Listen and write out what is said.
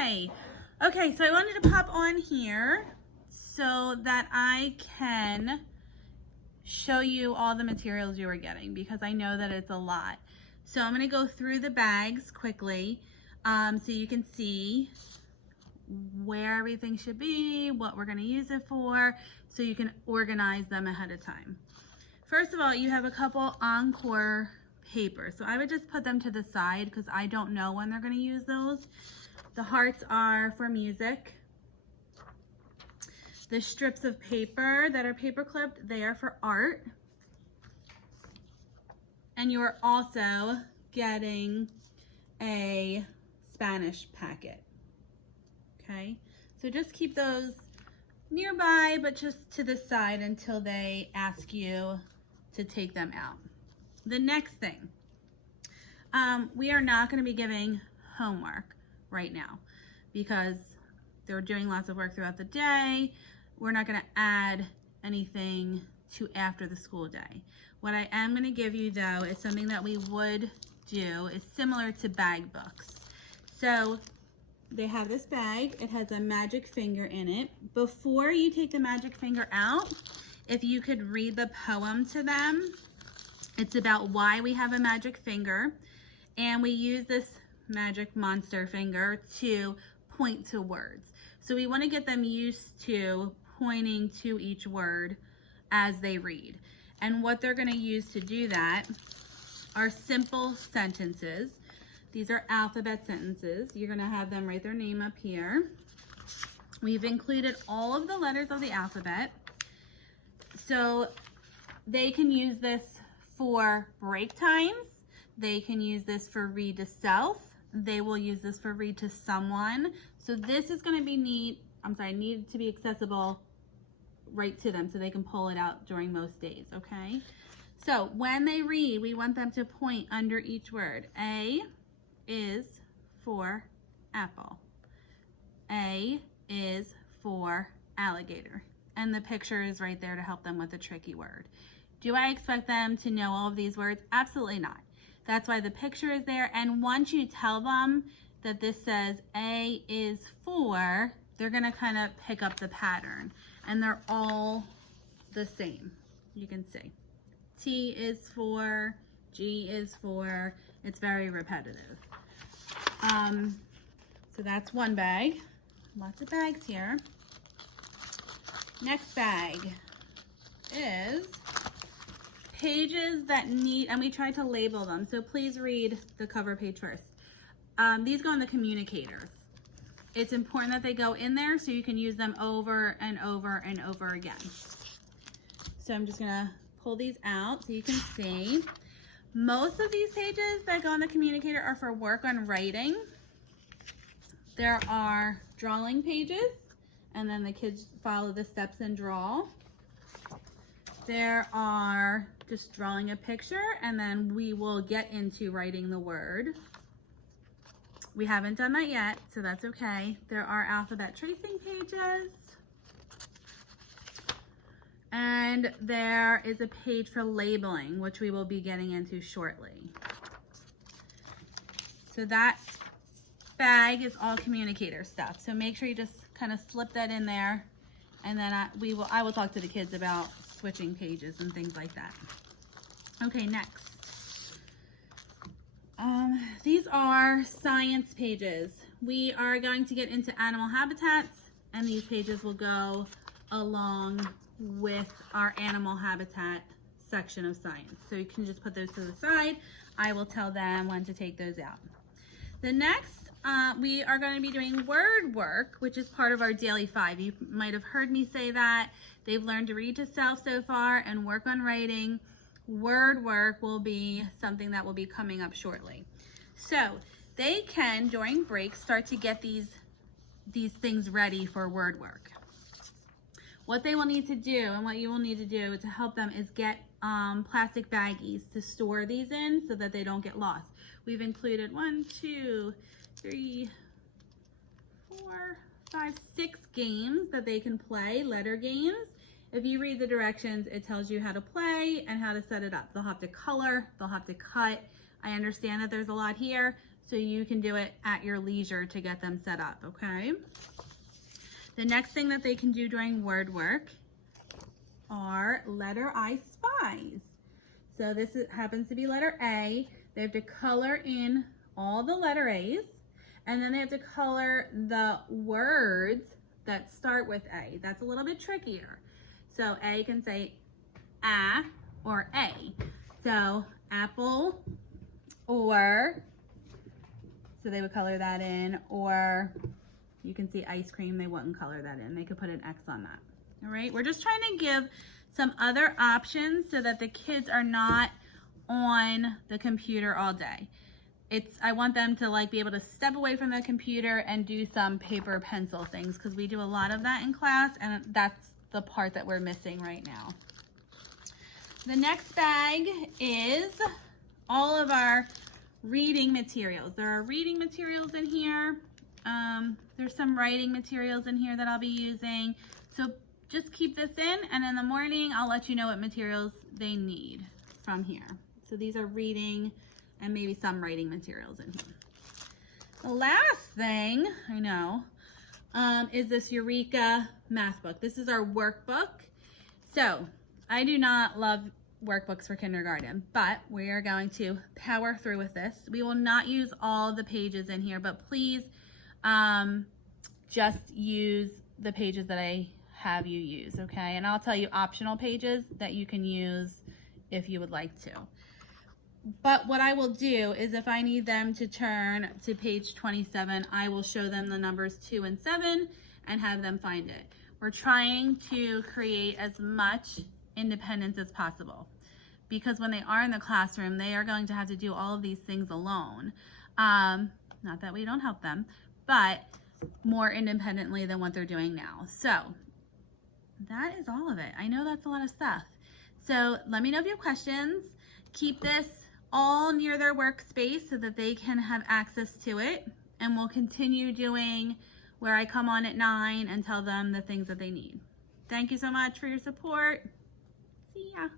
Hi. Okay, so I wanted to pop on here so that I can show you all the materials you are getting because I know that it's a lot. So I'm going to go through the bags quickly so you can see where everything should be, what we're going to use it for, so you can organize them ahead of time. First of all, you have a couple Encore papers. So I would just put them to the side because I don't know when they're going to use those. The hearts are for music. The strips of paper that are paper clipped, they are for art. And you are also getting a Spanish packet. Okay, so just keep those nearby, but just to the side until they ask you to take them out. The next thing, we are not going to be giving homework right now because they're doing lots of work throughout the day. We're not going to add anything to after the school day. What I am going to give you though is something that we would do is similar to bag books. So they have this bag, it has a magic finger in it. Before you take the magic finger out, if you could read the poem to them, it's about why we have a magic finger, and we use this magic monster finger to point to words. So we want to get them used to pointing to each word as they read. And what they're going to use to do that are simple sentences. These are alphabet sentences. You're going to have them write their name up here. We've included all of the letters of the alphabet. So they can use this for break times. They can use this for read to self. They will use this for read to someone. So this is going to be need to be accessible right to them so they can pull it out during most days, okay? So when they read, we want them to point under each word. A is for apple. A is for alligator. And the picture is right there to help them with the tricky word. Do I expect them to know all of these words? Absolutely not. That's why the picture is there. And once you tell them that this says A is for, they're gonna kind of pick up the pattern. And they're all the same, you can see. T is for, G is for, it's very repetitive. So that's one bag. Lots of bags here. Next bag is pages that need, and we tried to label them, so please read the cover page first. These go in the communicators. It's important that they go in there so you can use them over and over and over again. So I'm just gonna pull these out so you can see. Most of these pages that go on the communicator are for work on writing. There are drawing pages, and then the kids follow the steps and draw. There are just drawing a picture, and then we will get into writing the word. We haven't done that yet, so that's okay. There are alphabet tracing pages. And there is a page for labeling, which we will be getting into shortly. So that bag is all communicator stuff. So make sure you just kind of slip that in there, and then I will talk to the kids about switching pages and things like that. Okay, next. These are science pages. We are going to get into animal habitats, and these pages will go along with our animal habitat section of science. So you can just put those to the side. I will tell them when to take those out. The next, we are going to be doing word work, which is part of our daily 5. You might have heard me say that. They've learned to read to self so far and work on writing. Word work will be something that will be coming up shortly. So they can, during breaks, start to get these things ready for word work. What they will need to do, and what you will need to do to help them, is get plastic baggies to store these in so that they don't get lost. We've included 1, 2, 3, 4, 5, 6 games that they can play, letter games. If you read the directions, it tells you how to play and how to set it up. They'll have to color, they'll have to cut, I understand that there's a lot here, so you can do it at your leisure to get them set up, okay? The next thing that they can do during word work are letter I spies. So this happens to be letter A. They have to color in all the letter A's, and then they have to color the words that start with A. That's a little bit trickier. So A can say A or A. So apple, or, so they would color that in, or you can see ice cream, they wouldn't color that in. They could put an X on that. All right, we're just trying to give some other options so that the kids are not on the computer all day. I want them to like be able to step away from the computer and do some paper pencil things, because we do a lot of that in class, and that's the part that we're missing right now. The next bag is all of our reading materials. There are reading materials in here. There's some writing materials in here that I'll be using. So just keep this in, and in the morning I'll let you know what materials they need from here. So these are reading and maybe some writing materials in here. The last thing, I know, is this Eureka math book. This is our workbook. So I do not love workbooks for kindergarten, but we are going to power through with this. We will not use all the pages in here, but please just use the pages that I have you use, okay? And I'll tell you optional pages that you can use if you would like to. But what I will do is if I need them to turn to page 27, I will show them the numbers 2 and 7 and have them find it. We're trying to create as much independence as possible, because when they are in the classroom, they are going to have to do all of these things alone. Not that we don't help them, but more independently than what they're doing now. So that is all of it. I know that's a lot of stuff. So let me know if you have questions. Keep this all near their workspace so that they can have access to it. And we'll continue doing where I come on at 9 and tell them the things that they need. Thank you so much for your support. See ya.